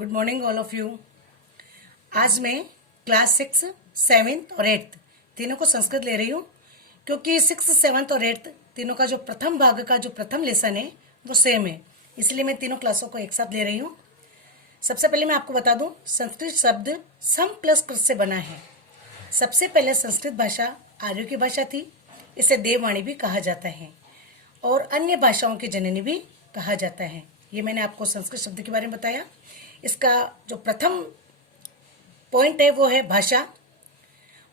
Good morning all of you. आज मैं class 6, 7 और 8 तीनों को संस्कृत ले रही हूँ, क्योंकि 6, 7 और 8 तीनों का जो प्रथम भाग का जो प्रथम लेसन है वो सेम है, इसलिए मैं तीनों क्लासों को एक साथ ले रही हूँ। सबसे पहले मैं आपको बता दूं, संस्कृत शब्द सम प्लस कृत से बना है। सबसे पहले संस्कृत भाषा आर्यों की भाषा थी। इसे देववाणी भी कहा जाता है और अन्य भाषाओं की जननी भी कहा जाता है। ये मैंने आपको संस्कृत शब्द के बारे में बताया। इसका जो प्रथम पॉइंट है वो है भाषा।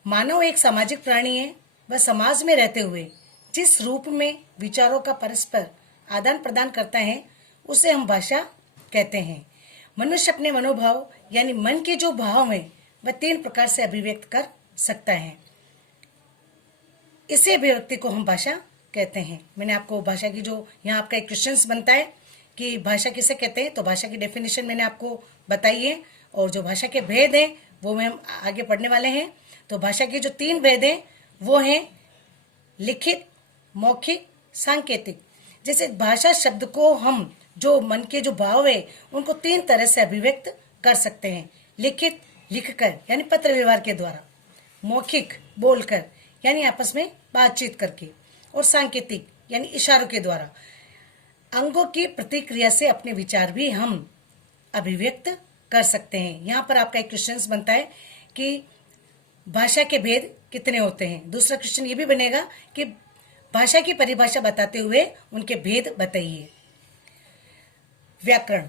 मानव एक सामाजिक प्राणी है। वह समाज में रहते हुए जिस रूप में विचारों का परस्पर आदान प्रदान करता है उसे हम भाषा कहते हैं। मनुष्य अपने मनोभाव यानी मन के जो भाव हैं वह 3 प्रकार से अभिव्यक्त कर सकता है। इसी अभिव्यक्ति को हम भाषा कहते हैं। मैंने आपको भाषा की जो यहाँ आपका एक क्वेश्चन बनता है कि भाषा किसे कहते हैं, तो भाषा की डेफिनेशन मैंने आपको बताई है और जो भाषा के भेद हैं वो मैं हम आगे पढ़ने वाले हैं। तो भाषा के जो 3 भेद हैं वो हैं लिखित, मौखिक, सांकेतिक। जैसे भाषा शब्द को हम जो मन के जो भाव है उनको 3 तरह से अभिव्यक्त कर सकते हैं। लिखित लिखकर यानी पत्र व्यवहार के द्वारा, मौखिक बोलकर यानी आपस में बातचीत करके, और सांकेतिक यानी इशारों के द्वारा। अंगों की प्रतिक्रिया से अपने विचार भी हम अभिव्यक्त कर सकते हैं। यहाँ पर आपका एक क्वेश्चन बनता है कि भाषा के भेद कितने होते हैं। दूसरा क्वेश्चन ये भी बनेगा कि भाषा की परिभाषा बताते हुए उनके भेद बताइए। व्याकरण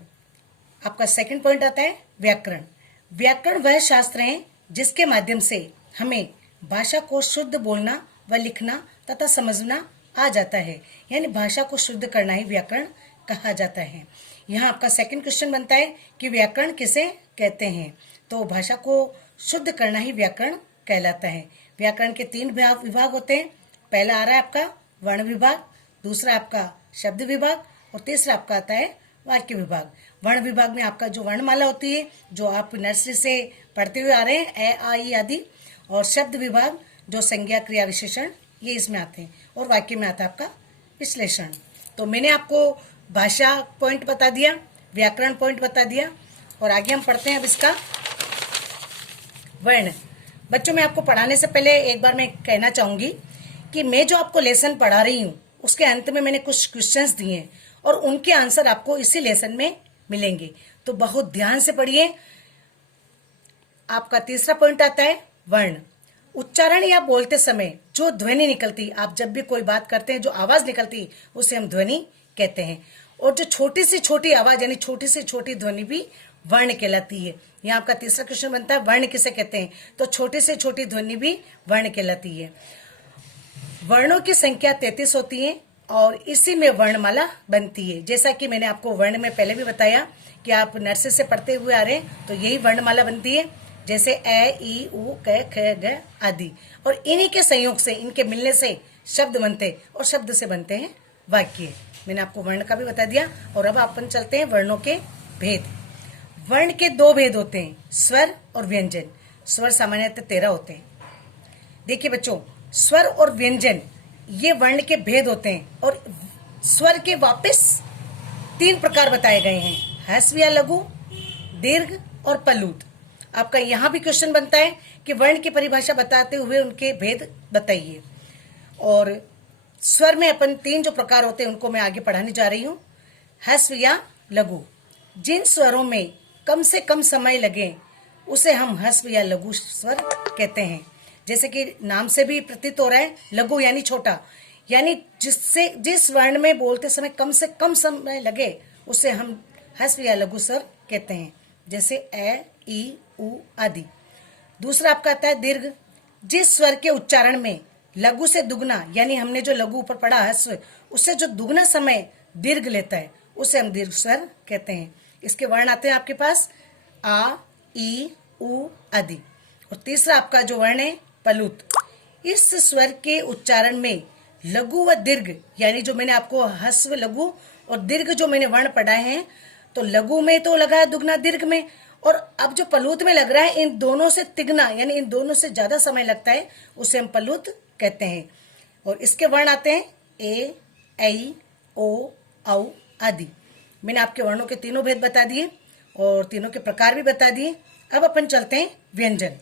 आपका सेकंड पॉइंट आता है। व्याकरण व्याकरण वह शास्त्र है जिसके माध्यम से हमें भाषा को शुद्ध बोलना व लिखना तथा समझना आ जाता है, यानी भाषा को शुद्ध करना ही व्याकरण कहा जाता है। यहाँ आपका सेकंड क्वेश्चन बनता है कि व्याकरण किसे कहते हैं, तो भाषा को शुद्ध करना ही व्याकरण कहलाता है। व्याकरण के 3 विभाग होते हैं। पहला आ रहा है आपका वर्ण विभाग, दूसरा आपका शब्द विभाग और तीसरा आपका आता है वाक्य विभाग। वर्ण विभाग में आपका जो वर्णमाला होती है जो आप नर्सरी से पढ़ते हुए आ रहे हैं, ए आ ई आदि, और शब्द विभाग जो संज्ञा क्रिया विशेषण ये इसमें आते हैं, और वाक्य में आता है आपका विश्लेषण। तो मैंने आपको भाषा पॉइंट बता दिया, व्याकरण पॉइंट बता दिया, और आगे हम पढ़ते हैं अब इसका वर्ण। बच्चों मैं आपको पढ़ाने से पहले एक बार मैं कहना चाहूंगी कि मैं जो आपको लेसन पढ़ा रही हूँ उसके अंत में मैंने कुछ क्वेश्चंस दिए हैं और उनके आंसर आपको इसी लेसन में मिलेंगे, तो बहुत ध्यान से पढ़िए। आपका तीसरा पॉइंट आता है वर्ण। उच्चारण या बोलते समय जो ध्वनि निकलती, आप जब भी कोई बात करते हैं जो आवाज निकलती उसे हम ध्वनि कहते हैं, और जो छोटी से छोटी आवाज यानी छोटी से छोटी ध्वनि भी वर्ण कहलाती है। यहाँ आपका तीसरा क्वेश्चन बनता है वर्ण किसे कहते हैं, तो छोटी से छोटी ध्वनि भी वर्ण कहलाती है। वर्णों की संख्या 33 होती है और इसी में वर्णमाला बनती है। जैसा कि मैंने आपको वर्ण में पहले भी बताया कि आप नर्सरी से पढ़ते हुए आ रहे हैं, तो यही वर्णमाला बनती है, जैसे ए ई उ क ख ग आदि, और इन्हीं के संयोग से, इनके मिलने से शब्द बनते और शब्द से बनते हैं वाक्य। मैंने आपको वर्ण का भी बता दिया। और अब अपन चलते हैं वर्णों के भेद। वर्ण के 2 भेद होते हैं, स्वर और व्यंजन। स्वर सामान्यतः 13 होते हैं। देखिए बच्चों, स्वर और व्यंजन ये वर्ण के भेद होते हैं, और स्वर के वापस 3 प्रकार बताए गए हैं, ह्रस्व या लघु, दीर्घ और पलूत। आपका यहाँ भी क्वेश्चन बनता है कि वर्ण की परिभाषा बताते हुए उनके भेद बताइए। और स्वर में अपन 3 जो प्रकार होते हैं उनको मैं आगे पढ़ाने जा रही हूँ। ह्रस्व या लघु, जिन स्वरों में कम से कम समय लगे उसे हम ह्रस्व या लघु स्वर कहते हैं। जैसे कि नाम से भी प्रतीत हो रहा है, लघु यानी छोटा, यानी जिस वर्ण में बोलते समय कम से कम समय लगे उसे हम ह्रस्व या लघु स्वर कहते हैं, जैसे ए ई उ आदि। दूसरा आपका आता है दीर्घ, जिस स्वर के उच्चारण में लघु से दुगना, यानी हमने जो लघु ऊपर पढ़ा ह्रस्व, उससे जो दुगना समय दीर्घ लेता है उसे हम दीर्घ स्वर कहते हैं। इसके वर्ण आते हैं आपके पास आ ई उ आदि। और तीसरा आपका जो वर्ण है पलूत, इस स्वर के उच्चारण में लघु व दीर्घ, यानी जो मैंने आपको ह्रस्व, लघु और दीर्घ जो मैंने वर्ण पढ़ाए हैं, तो लघु में तो लगा है दुगना, दीर्घ में, और अब जो पलूत में लग रहा है इन दोनों से तिगना, यानी इन दोनों से ज्यादा समय लगता है, उसे हम पलूत कहते हैं। और इसके वर्ण आते हैं ए ऐ ओ औ आदि। मैंने आपके वर्णों के 3 भेद बता दिए। और तीनों के प्रकार भी बता दिए। अब अपन चलते हैं व्यंजन।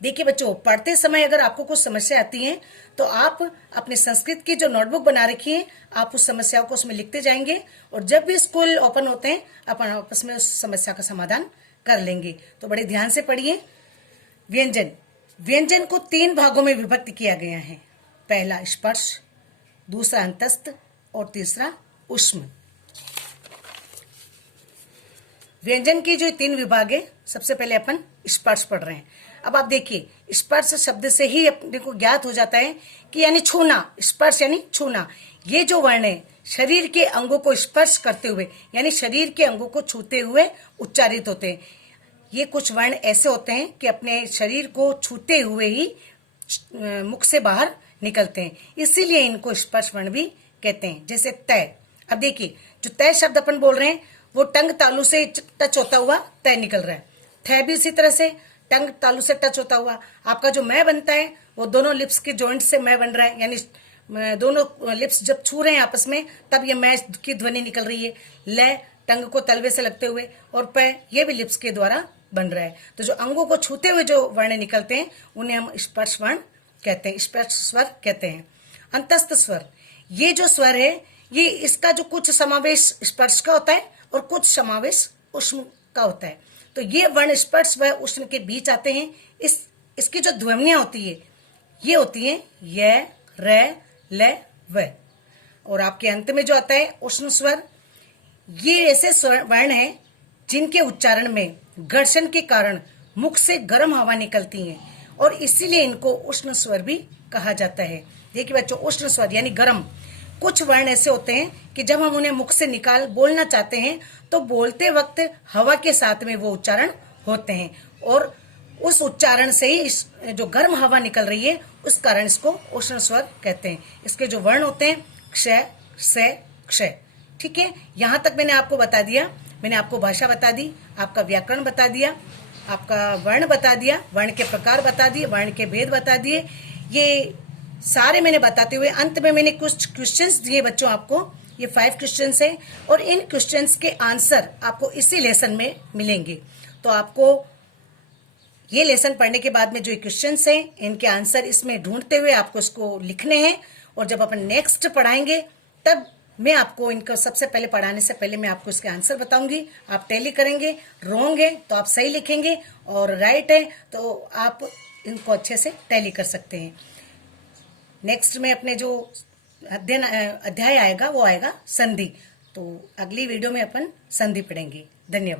देखिए बच्चों, पढ़ते समय अगर आपको कुछ समस्या आती है तो आप अपने संस्कृत की जो नोटबुक बना रखी है, आप उस समस्याओं को उसमें लिखते जाएंगे और जब भी स्कूल ओपन होते हैं अपन आपस में उस समस्या का समाधान कर लेंगे। तो बड़े ध्यान से पढ़िए। व्यंजन, व्यंजन को 3 भागों में विभक्त किया गया है। पहला स्पर्श, दूसरा अंतस्थ और तीसरा ऊष्म। व्यंजन की जो 3 विभाग है, सबसे पहले अपन स्पर्श पढ़ रहे हैं। अब आप देखिए, स्पर्श शब्द से ही अपने को ज्ञात हो जाता है कि यानी छूना, स्पर्श यानी छूना। ये जो वर्ण है शरीर के अंगों को स्पर्श करते हुए यानी शरीर के अंगों को छूते हुए उच्चारित होते हैं। ये कुछ वर्ण ऐसे होते हैं कि अपने शरीर को छूते हुए ही मुख से बाहर निकलते हैं, इसीलिए इनको स्पर्श वर्ण भी कहते हैं। जैसे तय। अब देखिए, जो तय शब्द अपन बोल रहे हैं वो टंग तालू से टच होता हुआ तय निकल रहा है। थ भी इसी तरह से टंग तालू से टच होता हुआ। आपका जो मैं बनता है वो दोनों लिप्स के जॉइंट से मैं बन रहा है, यानी दोनों लिप्स जब छू रहे हैं आपस में तब ये मैं की ध्वनि निकल रही है। ल टंग को तलवे से लगते हुए और प ये भी लिप्स के द्वारा बन रहा है। तो जो अंगों को छूते हुए जो वर्ण निकलते हैं उन्हें हम स्पर्श वर्ण कहते हैं, स्पर्श स्वर कहते हैं। अंतस्थ स्वर, ये जो स्वर है ये इसका जो कुछ समावेश स्पर्श का होता है और कुछ समावेश ऊष्म का होता है। तो ये वर्ण स्पर्श व ऊष्म के बीच आते हैं। इसकी जो ध्वनियां होती है ये होती है य, र, ल, व। और आपके अंत में जो आता है ऊष्म स्वर, ये ऐसे वर्ण हैं जिनके उच्चारण में घर्षण के कारण मुख से गर्म हवा निकलती है और इसीलिए इनको उष्ण स्वर भी कहा जाता है। देखिए बच्चों, उष्ण स्वर यानी गर्म। कुछ वर्ण ऐसे होते हैं कि जब हम उन्हें मुख से निकाल बोलना चाहते हैं तो बोलते वक्त हवा के साथ में वो उच्चारण होते हैं और उस उच्चारण से ही जो गर्म हवा निकल रही है उस कारण इसको उष्ण स्वर कहते हैं। इसके जो वर्ण होते हैं क्ष, स, क्ष। ठीक है, यहां तक मैंने आपको बता दिया। मैंने आपको भाषा बता दी, आपका व्याकरण बता दिया, आपका वर्ण बता दिया, वर्ण के प्रकार बता दिए, वर्ण के भेद बता दिए। ये सारे मैंने बताते हुए अंत में मैंने कुछ क्वेश्चंस दिए बच्चों आपको। ये 5 क्वेश्चंस हैं और इन क्वेश्चंस के आंसर आपको इसी लेसन में मिलेंगे। तो आपको ये लेसन पढ़ने के बाद में जो क्वेश्चंस हैं इनके आंसर इसमें ढूंढते हुए आपको इसको लिखने हैं और जब अपन नेक्स्ट पढ़ाएंगे तब मैं आपको इनको सबसे पहले पढ़ाने से पहले मैं आपको इसके आंसर बताऊंगी। आप टैली करेंगे, रॉन्ग है तो आप सही लिखेंगे और राइट है तो आप इनको अच्छे से टैली कर सकते हैं। नेक्स्ट में अपने जो अध्याय आएगा वो आएगा संधि। तो अगली वीडियो में अपन संधि पढ़ेंगे। धन्यवाद।